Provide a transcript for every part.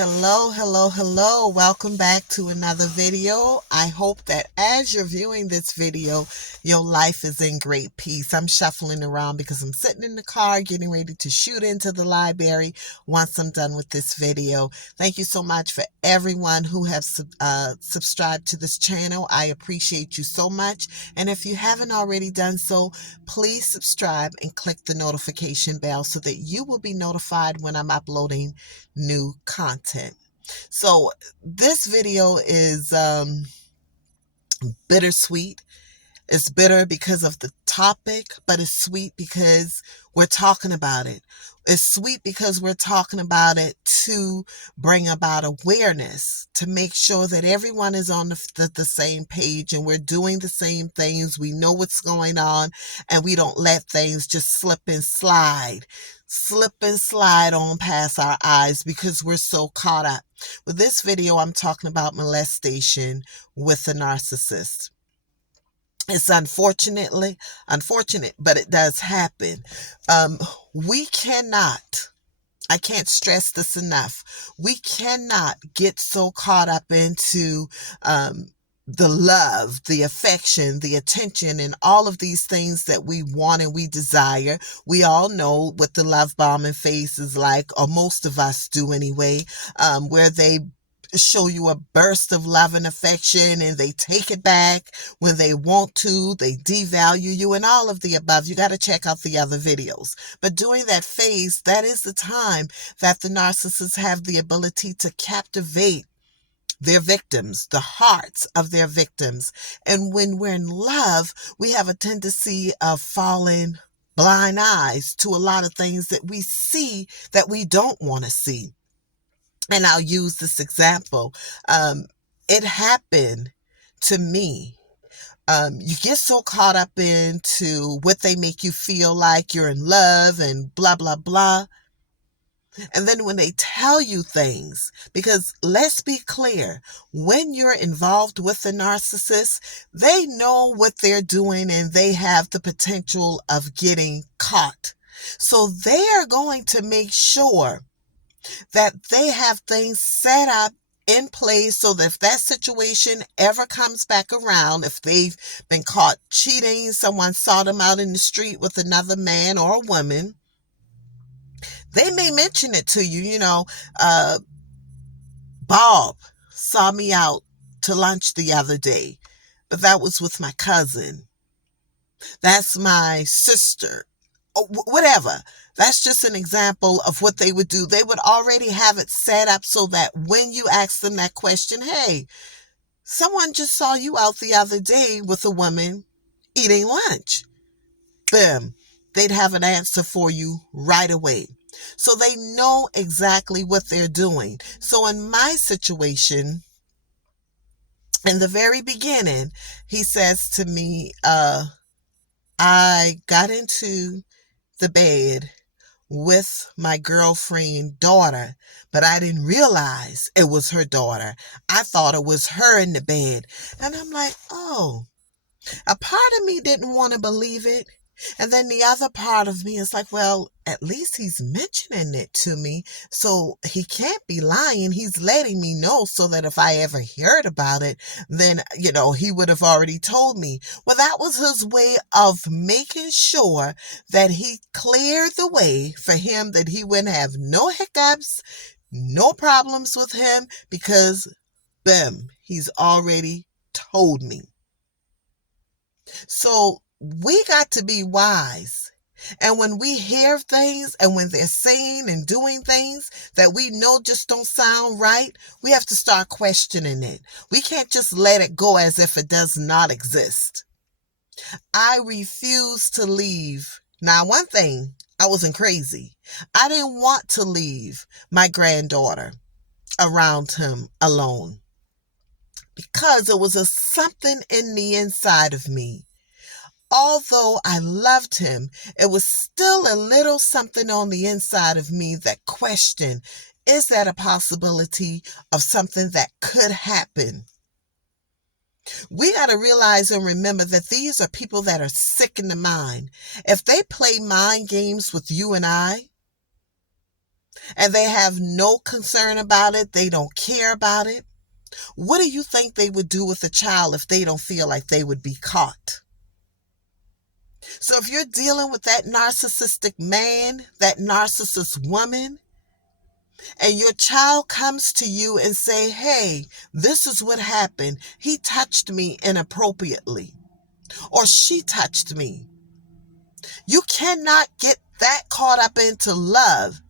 Hello, hello, hello. Welcome back to another video. I hope that as you're viewing this video, your life is in great peace. I'm shuffling around because I'm sitting in the car getting ready to shoot into the library once I'm done with this video. Thank you so much for everyone who has subscribed to this channel. I appreciate you so much. And if you haven't already done so, please subscribe and click the notification bell so that you will be notified when I'm uploading new content. So this video is bittersweet. It's bitter because of the topic, but it's sweet because we're talking about it. It's sweet because we're talking about it to bring about awareness, to make sure that everyone is on the same page and we're doing the same things. We know what's going on and we don't let things just slip and slide on past our eyes because we're so caught up. With this video, I'm talking about molestation with a narcissist. It's unfortunate, but it does happen. We cannot, I can't stress this enough. We cannot get so caught up into the love, the affection, the attention, and all of these things that we want and we desire. We all know what the love bombing phase is like, or most of us do anyway, where they show you a burst of love and affection and they take it back when they want to, they devalue you and all of the above. You got to check out the other videos. But during that phase, that is the time that the narcissists have the ability to captivate their victims, the hearts of their victims. And when we're in love, we have a tendency of falling blind eyes to a lot of things that we see that we don't want to see. And I'll use this example. It happened to me. You get so caught up into what they make you feel like you're in love and blah, blah, blah. And then when they tell you things, because let's be clear, when you're involved with a narcissist, they know what they're doing and they have the potential of getting caught. So they are going to make sure that they have things set up in place so that if that situation ever comes back around, if they've been caught cheating, someone saw them out in the street with another man or a woman, they may mention it to you. Bob saw me out to lunch the other day, but that was with my cousin. That's my sister. Whatever. That's just an example of what they would do. They would already have it set up so that when you ask them that question, hey, someone just saw you out the other day with a woman eating lunch. Boom. They'd have an answer for you right away. So they know exactly what they're doing. So in my situation, in the very beginning, he says to me, I got into the bed with my girlfriend's daughter, but I didn't realize it was her daughter. I thought it was her in the bed. And I'm like, oh, a part of me didn't want to believe it. And then the other part of me is like, well, at least he's mentioning it to me. So he can't be lying. He's letting me know so that if I ever heard about it, then, he would have already told me. Well, that was his way of making sure that he cleared the way for him, that he wouldn't have no hiccups, no problems with him, because, boom, he's already told me. So we got to be wise. And when we hear things and when they're saying and doing things that we know just don't sound right, we have to start questioning it. We can't just let it go as if it does not exist. I refuse to leave. Now, one thing, I wasn't crazy. I didn't want to leave my granddaughter around him alone because it was something in the inside of me. Although I loved him, it was still a little something on the inside of me that questioned, is that a possibility of something that could happen? We got to realize and remember that these are people that are sick in the mind. If they play mind games with you and I, and they have no concern about it. They don't care about it. What do you think they would do with a child if they don't feel like they would be caught? So if you're dealing with that narcissistic man, that narcissist woman, and your child comes to you and say, hey, this is what happened. He touched me inappropriately, or she touched me. You cannot get that caught up into love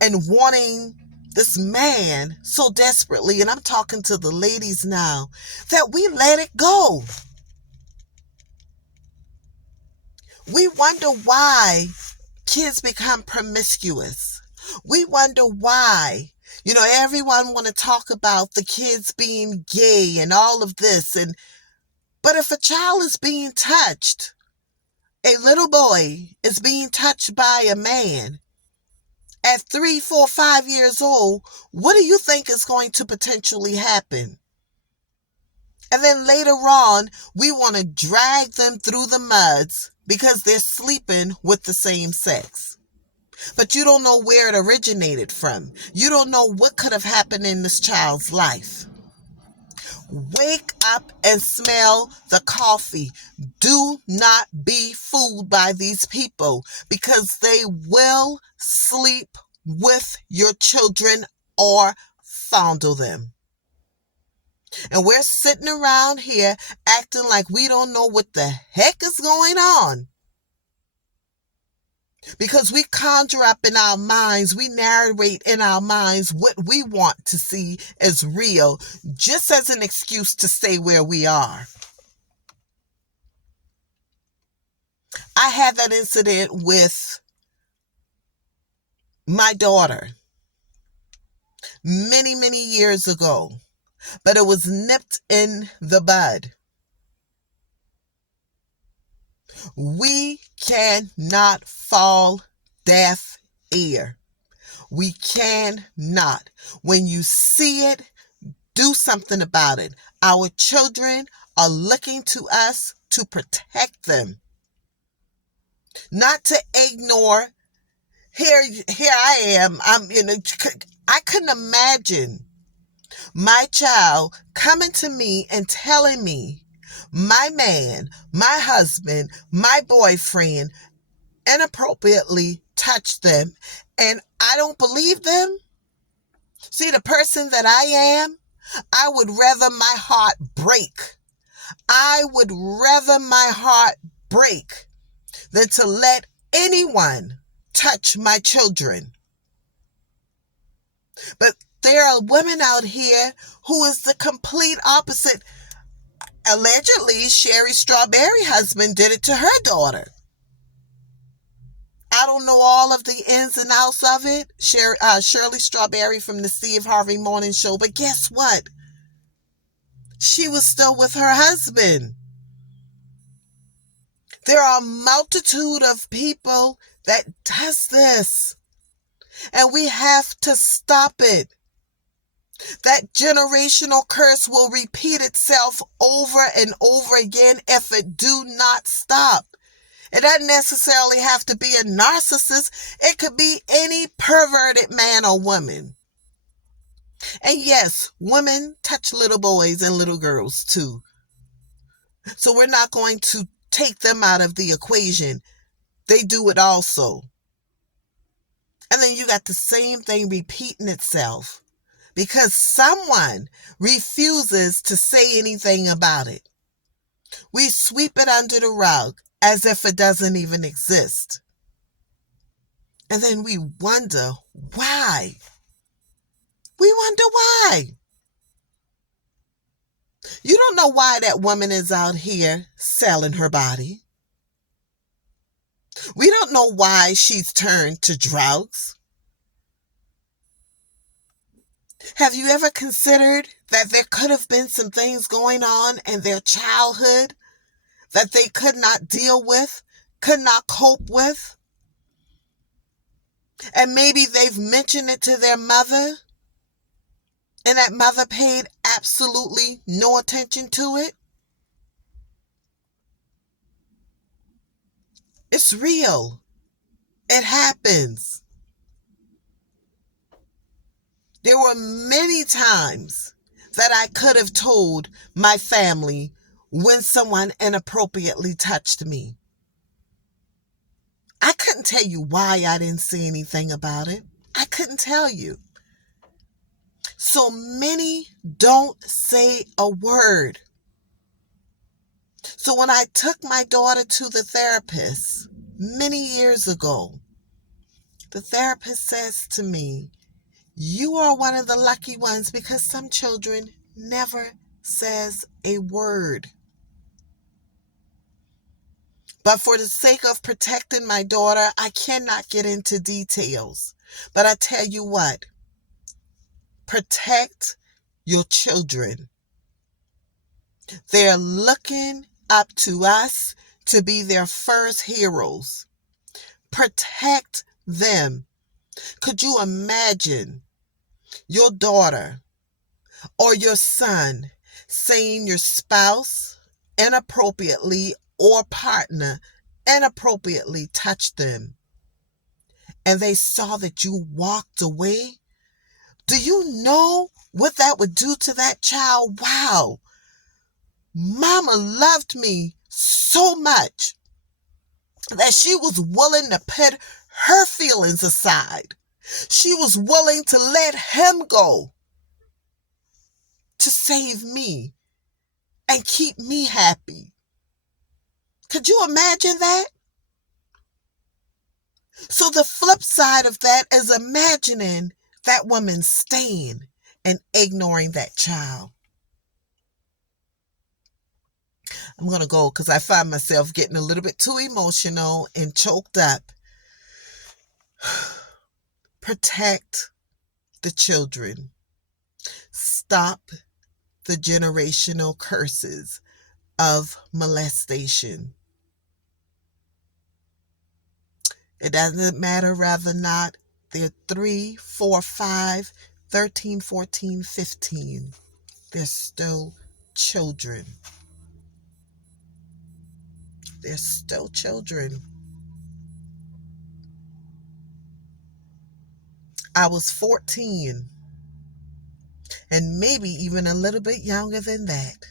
and wanting this man so desperately, and I'm talking to the ladies now, that we let it go. We wonder why kids become promiscuous. We wonder why, everyone want to talk about the kids being gay and all of this. But if a child is being touched, a little boy is being touched by a man at 3, 4, 5 years old, what do you think is going to potentially happen? And then later on, we want to drag them through the muds because they're sleeping with the same sex. But you don't know where it originated from. You don't know what could have happened in this child's life. Wake up and smell the coffee. Do not be fooled by these people because they will sleep with your children or fondle them. And we're sitting around here acting like we don't know what the heck is going on. Because we conjure up in our minds, we narrate in our minds what we want to see as real, just as an excuse to stay where we are. I had that incident with my daughter many, many years ago, but it was nipped in the bud. We cannot fall deaf ear. We cannot. When you see it, do something about it. Our children are looking to us to protect them, not to ignore. Here I am. I couldn't imagine my child coming to me and telling me my man, my husband, my boyfriend inappropriately touched them, and I don't believe them. See, the person that I am, I would rather my heart break. I would rather my heart break than to let anyone touch my children. But there are women out here who is the complete opposite. Allegedly, Sherry Strawberry husband did it to her daughter. I don't know all of the ins and outs of it. Shirley Strawberry from the Steve Harvey Morning Show. But guess what? She was still with her husband. There are a multitude of people that does this. And we have to stop it. That generational curse will repeat itself over and over again if it do not stop. It doesn't necessarily have to be a narcissist. It could be any perverted man or woman. And yes, women touch little boys and little girls too. So we're not going to take them out of the equation. They do it also. And then you got the same thing repeating itself because someone refuses to say anything about it. We sweep it under the rug as if it doesn't even exist. And then we wonder why. We wonder why. You don't know why that woman is out here selling her body. We don't know why she's turned to drugs. Have you ever considered that there could have been some things going on in their childhood that they could not deal with, could not cope with? And maybe they've mentioned it to their mother, and that mother paid absolutely no attention to it. It's real. It happens. There were many times that I could have told my family when someone inappropriately touched me. I couldn't tell you why I didn't say anything about it. I couldn't tell you. So many don't say a word. So when I took my daughter to the therapist many years ago, the therapist says to me, "You are one of the lucky ones because some children never says a word." But for the sake of protecting my daughter, I cannot get into details. But I tell you what, protect your children. They're looking up to us to be their first heroes. Protect them. Could you imagine your daughter or your son saying your spouse inappropriately or partner inappropriately touched them and they saw that you walked away? Do you know what that would do to that child? Wow, mama loved me so much that she was willing to put her feelings aside. She was willing to let him go to save me and keep me happy. Could you imagine that? So the flip side of that is imagining that woman staying and ignoring that child. I'm going to go because I find myself getting a little bit too emotional and choked up. Protect the children. Stop the generational curses of molestation. It doesn't matter whether or not they're 3, 4, 5, 13, 14, 15. They're still children. They're still children. I was 14 and maybe even a little bit younger than that.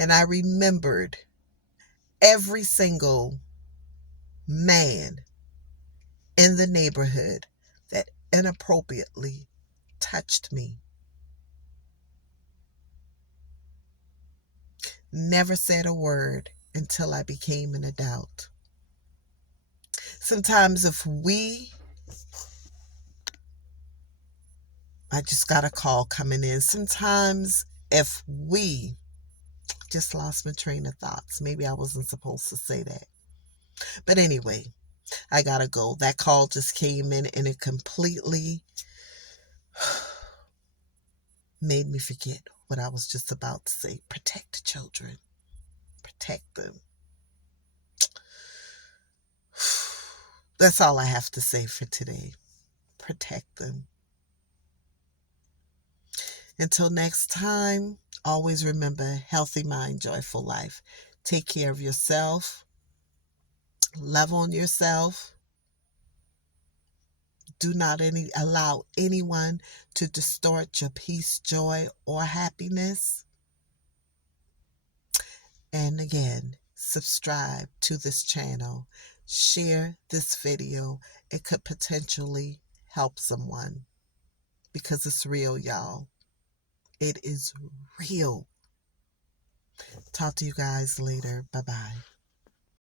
And I remembered every single man in the neighborhood that inappropriately touched me. Never said a word until I became an adult. Sometimes I just got a call coming in. Sometimes if we just lost my train of thoughts. Maybe I wasn't supposed to say that. But anyway, I gotta go. That call just came in and it completely made me forget what I was just about to say. Protect the children. Protect them. That's all I have to say for today. Protect them. Until next time, always remember, healthy mind, joyful life. Take care of yourself. Love on yourself. Do not allow anyone to distort your peace, joy, or happiness. And again, subscribe to this channel. Share this video. It could potentially help someone because it's real, y'all. It is real. Talk to you guys later. Bye-bye.